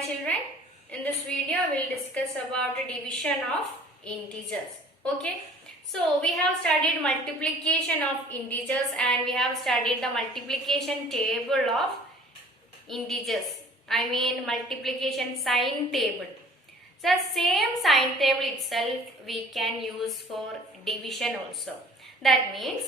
Hi children, in this video we will discuss about the division of integers. Okay, so we have studied multiplication of integers and we have studied the multiplication table of integers. I mean multiplication sign table. The same sign table itself we can use for division also. That means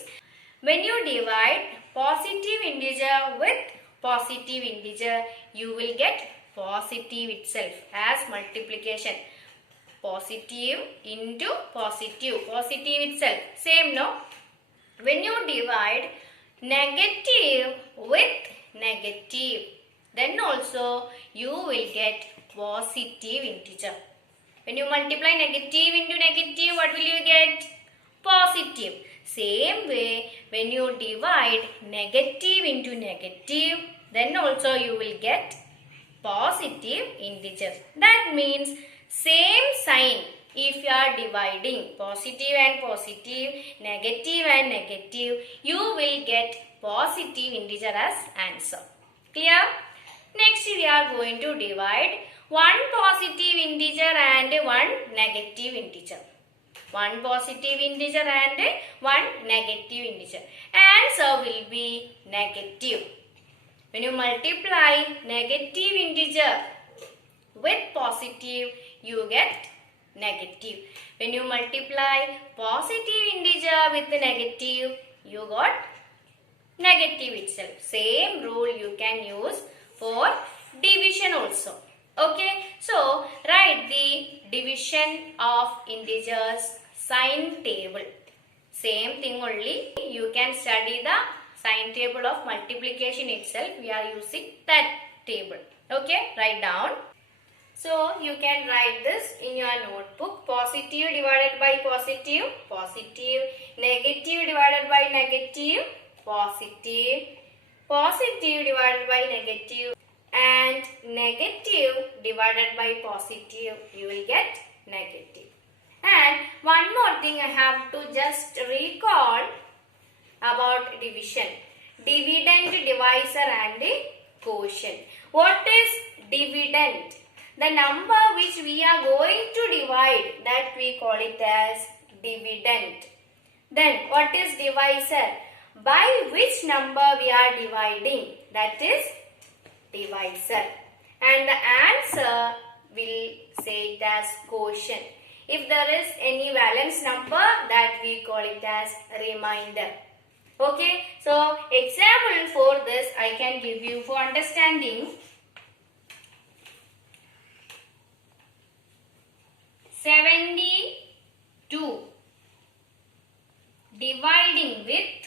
when you divide positive integer with positive integer, you will get positive itself as multiplication. Positive into positive, positive itself. Same no? When you divide negative with negative, then also you will get positive integer. When you multiply negative into negative, what will you get? Positive. Same way, when you divide negative into negative, then also you will get positive integers. That means same sign. If you are dividing positive and positive, negative and negative, you will get positive integer as answer. Clear? Next we are going to divide one positive integer and one negative integer. One positive integer and one negative integer. Answer will be negative. When you multiply negative integer with positive, you get negative. When you multiply positive integer with negative, you got negative itself. Same rule you can use for division also. Okay, so write the division of integers sign table. Same thing only. You can study the sign table of multiplication itself. We are using that table. Okay, write down. So you can write this in your notebook. Positive divided by positive, positive. Negative divided by negative, positive. Positive divided by negative. And negative divided by positive, you will get negative. And one more thing I have to just recall about division. Dividend, divisor and quotient. What is dividend? The number which we are going to divide, that we call it as dividend. Then what is divisor? By which number we are dividing, that is divisor. And the answer will say it as quotient. If there is any valence number, that we call it as remainder. Okay, so example for this I can give you for understanding. 72 dividing with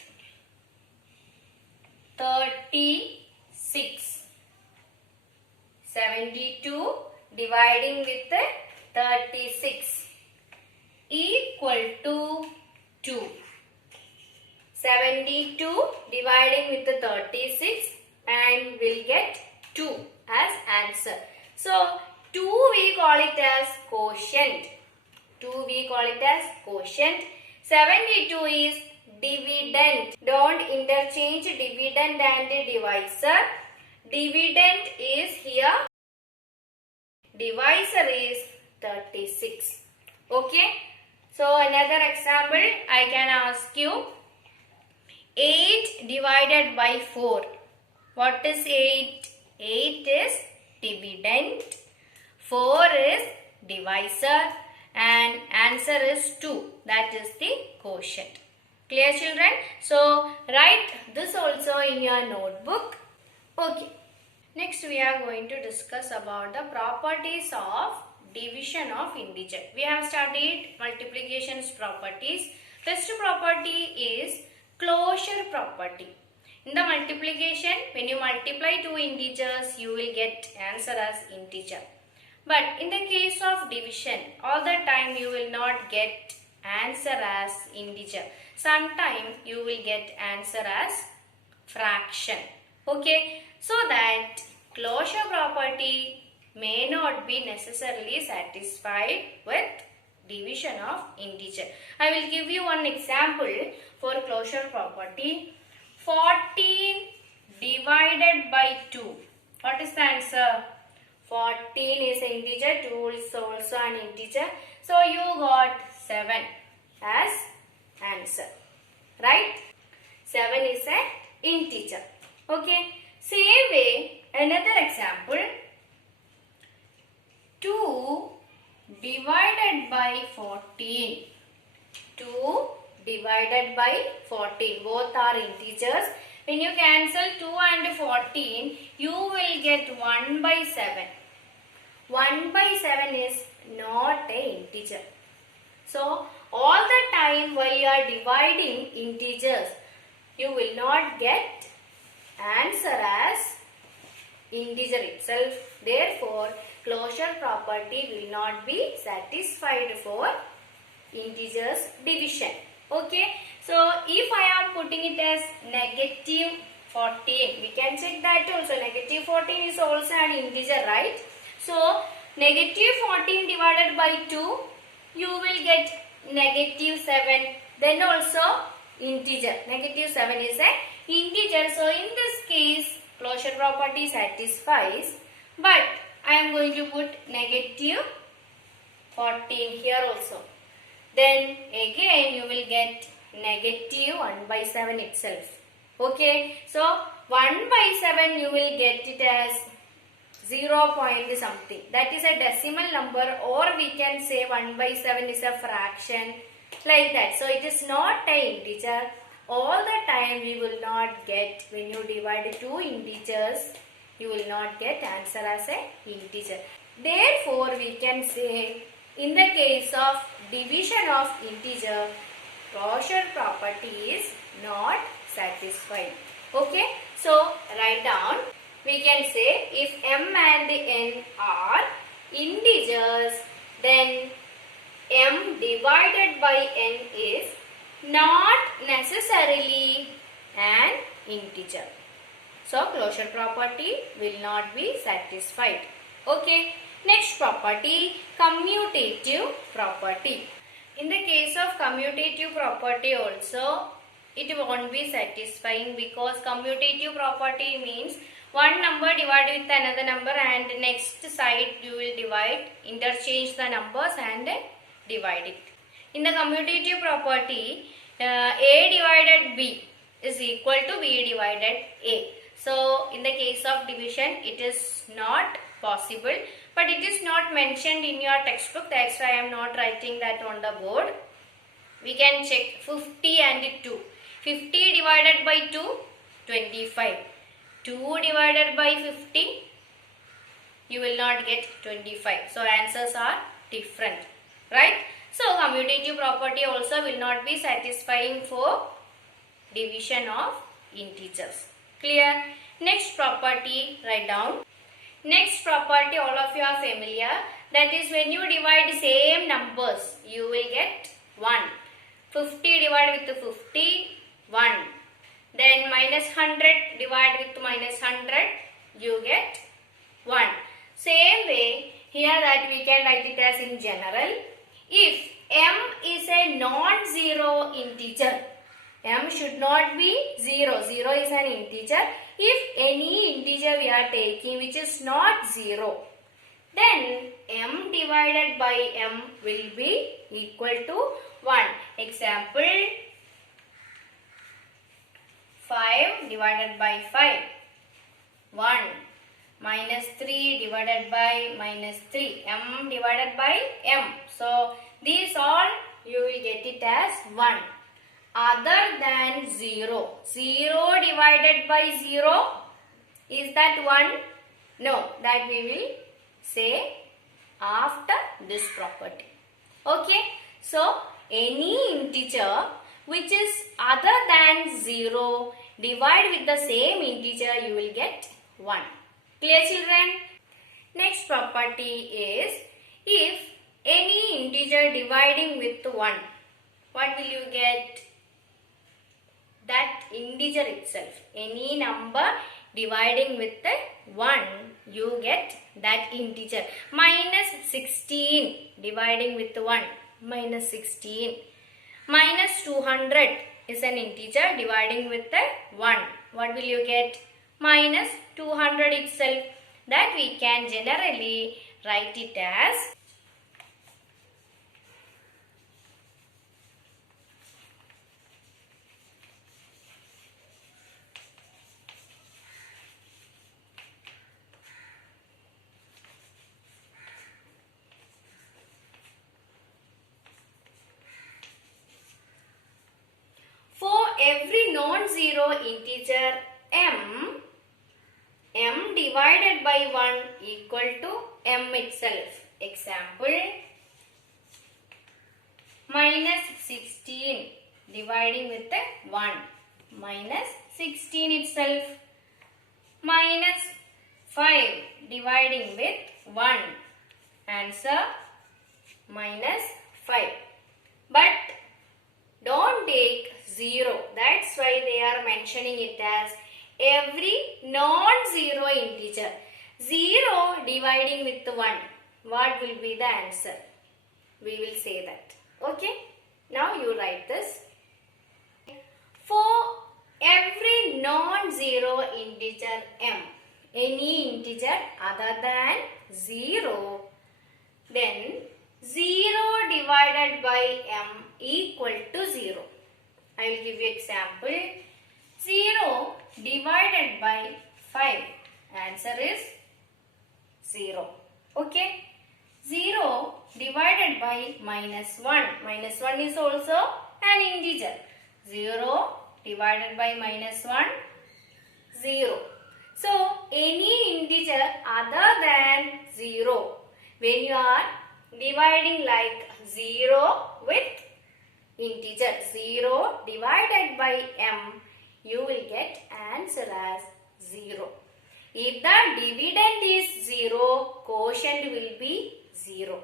36. 72 dividing with 36 equal to 2. 72 dividing with 36 and will get 2 as answer. So 2 we call it as quotient. 2 we call it as quotient. 72 is dividend. Don't interchange dividend and divisor. Dividend is here. Divisor is 36. Okay. So another example I can ask you. 8 divided by 4. What is 8? 8 is dividend. 4 is divisor. And answer is 2. That is the quotient. Clear children? So write this also in your notebook. Okay. Next we are going to discuss about the properties of division of integer. We have studied multiplication's properties. First property is closure property. In the multiplication, when you multiply two integers, you will get answer as integer. But in the case of division, all the time you will not get answer as integer. Sometime you will get answer as fraction. Okay, so that closure property may not be necessarily satisfied with division of integer. I will give you one example for closure property. 14 divided by 2. What is the answer? 14 is an integer, 2 is also an integer. So you got 7 as answer. Right? 7 is an integer. Okay. Same way, another example. 2 divided by 14. 2 divided by 14. Both are integers. When you cancel 2 and 14, you will get 1 by 7. 1 by 7 is not an integer. So, all the time while you are dividing integers, you will not get answer as integer itself. Therefore, closure property will not be satisfied for integers division. Okay. So, if I am putting it as negative 14, we can check that also. Negative 14 is also an integer, right? So, negative 14 divided by 2, you will get negative 7. Then also integer. Negative 7 is an integer. So, in this case, closure property satisfies. But I am going to put negative 14 here also. Then again you will get negative 1 by 7 itself. Okay. So 1 by 7 you will get it as 0 point something. That is a decimal number, or we can say 1 by 7 is a fraction, like that. So it is not an integer. All the time we will not get, when you divide two integers, you will not get answer as a integer. Therefore we can say, in the case of division of integer, closure property is not satisfied. Okay. So write down. We can say if m and n are integers, then m divided by n is not necessarily an integer. So closure property will not be satisfied. Okay. Next property, commutative property. In the case of commutative property also, it won't be satisfying, because commutative property means one number divided with another number, and next side you will divide, interchange the numbers and divide it. In the commutative property, A divided B is equal to B divided A. So in the case of division, it is not possible, but it is not mentioned in your textbook. That's why I am not writing that on the board. We can check 50 and 2. 50 divided by 2, 25. 2 divided by 50, you will not get 25. So answers are different, right? So commutative property also will not be satisfying for division of integers. Clear? Next property, write down. Next property all of you are familiar. That is, when you divide same numbers, you will get 1. 50 divided with 50, 1. Then minus 100 divided with minus 100, you get 1. Same way, here that we can write it as in general. If m is a non-zero integer, m should not be 0. 0 is an integer. If any integer we are taking which is not 0, then m divided by m will be equal to 1. Example, 5 divided by 5, 1. Minus 3 divided by minus 3, m divided by m. So these all you will get it as 1. Other than 0. 0 divided by 0, is that 1? No, that we will say after this property. Okay. So any integer which is other than 0, divide with the same integer, you will get 1. Clear, children? Next property is, if any integer dividing with 1, what will you get? That integer itself. Any number dividing with the 1, you get that integer. Minus 16 dividing with 1, minus 16. Minus 200 is an integer dividing with the 1. What will you get? Minus 200 itself. that we can generally write it as for every non-zero integer m divided by 1 equal to m itself. Example, minus 16 dividing with 1, minus 16 itself. Minus 5 dividing with 1, answer minus 5. But don't take 0, that's why they are mentioning it as every non-zero integer. 0 dividing with 1, what will be the answer? We will say that. Okay, now you write this. For every non-zero integer m, any integer other than 0, then 0 divided by m equal to 0. I will give you example. 0 divided by 5, answer is 0. Okay. 0 divided by minus 1. Minus 1 is also an integer. 0 divided by minus 1, 0. So, any integer other than 0, when you are dividing like 0 with integer 0 divided by m, you will get answer as 0. If the dividend is 0, quotient will be 0.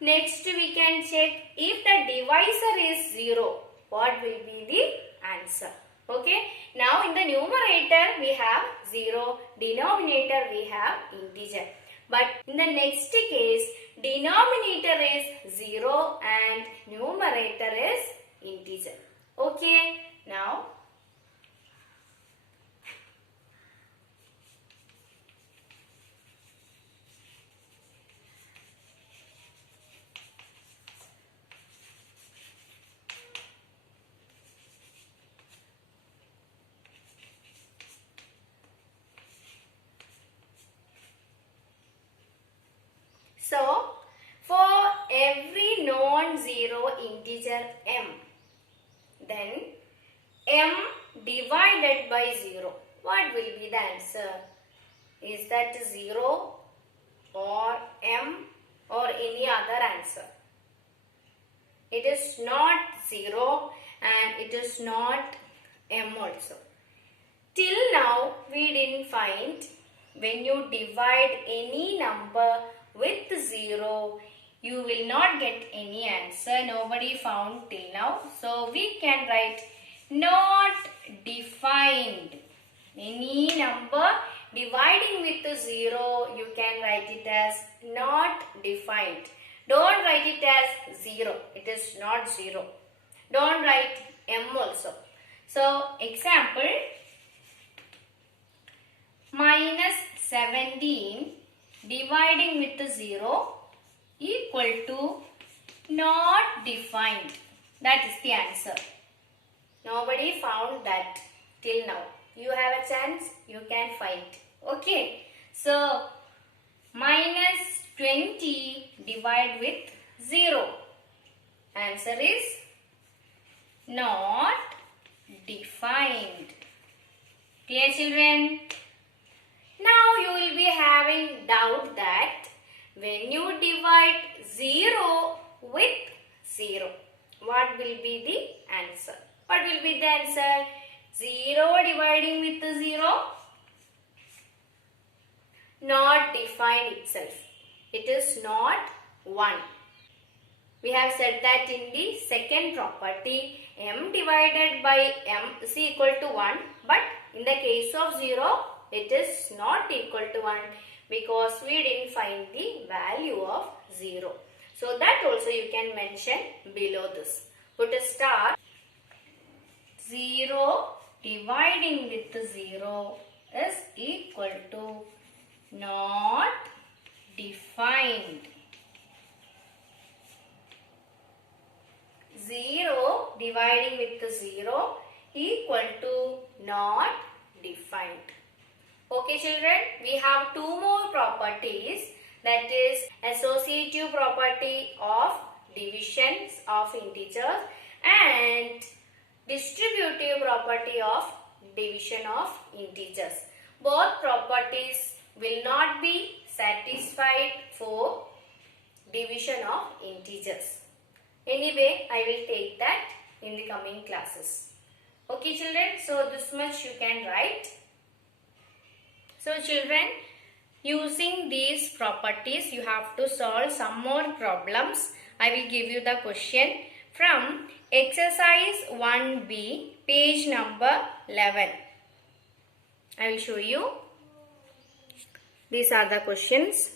Next we can check if the divisor is 0, what will be the answer? Okay. Now in the numerator we have 0, denominator we have integer. But in the next case, denominator is 0 and numerator is integer. Okay. Now so, for every non-zero integer m, then m divided by 0, what will be the answer? Is that 0 or m or any other answer? It is not 0 and it is not m also. Till now, we didn't find when you divide any number with 0, you will not get any answer. Nobody found till now. So, we can write not defined. Any number dividing with 0, you can write it as not defined. Don't write it as 0. It is not 0. Don't write m also. So, example, minus 17 dividing with 0 equal to not defined. That is the answer. Nobody found that till now. You have a chance, you can find. Okay. So, minus 20 divide with 0. Answer is not defined. Clear, children? Now you will be having doubt that when you divide 0 with 0, what will be the answer? What will be the answer? 0 dividing with 0, not defined itself. It is not 1. We have said that in the second property, m divided by m is equal to 1. But in the case of 0, it is not equal to 1 because we didn't find the value of 0. So that also you can mention below this. Put a star. 0 dividing with 0 is equal to not defined. 0 dividing with the 0 equal to not defined. Okay children, we have two more properties, that is associative property of divisions of integers and distributive property of division of integers. Both properties will not be satisfied for division of integers. Anyway, I will take that in the coming classes. Okay children, so this much you can write. So children, using these properties you have to solve some more problems. I will give you the question from exercise 1B, page number 11. I will show you. These are the questions.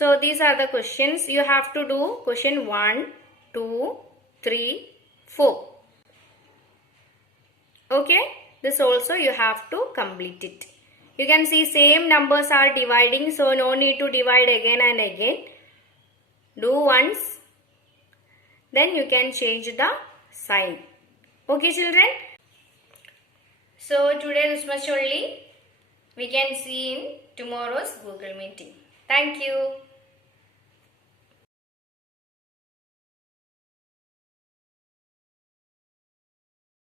So these are the questions. You have to do question 1, 2, 3, 4. Okay. This also you have to complete it. You can see same numbers are dividing. So no need to divide again and again. Do once. Then you can change the sign. Okay children. So today this much only. We can see in tomorrow's Google meeting. Thank you.